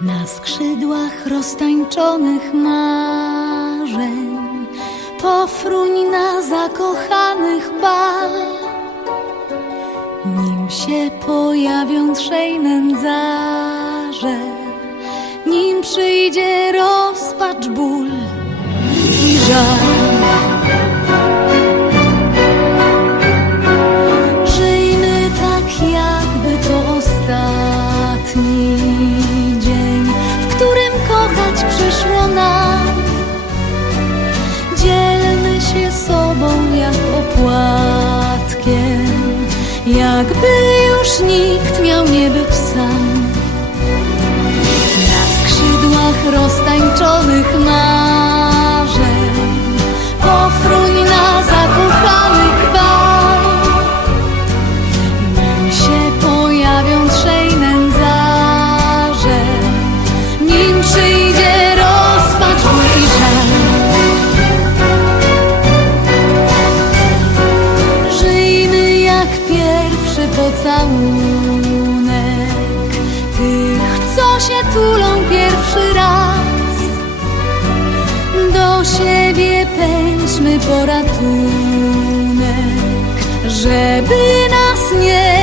Na skrzydłach roztańczonych marzeń Pofruń na zakochanych bal Nim się pojawią trzej nędzarze Nim przyjdzie rozpacz, ból i żal kochać przyszło nam. Dzielmy się sobą jak opłatkiem, jakby już nikt miał nie być sam. Na skrzydłach roztańczonych marzeń, pocałunek tych, co się tulą pierwszy raz. Do siebie pędźmy po ratunek, żeby nas nie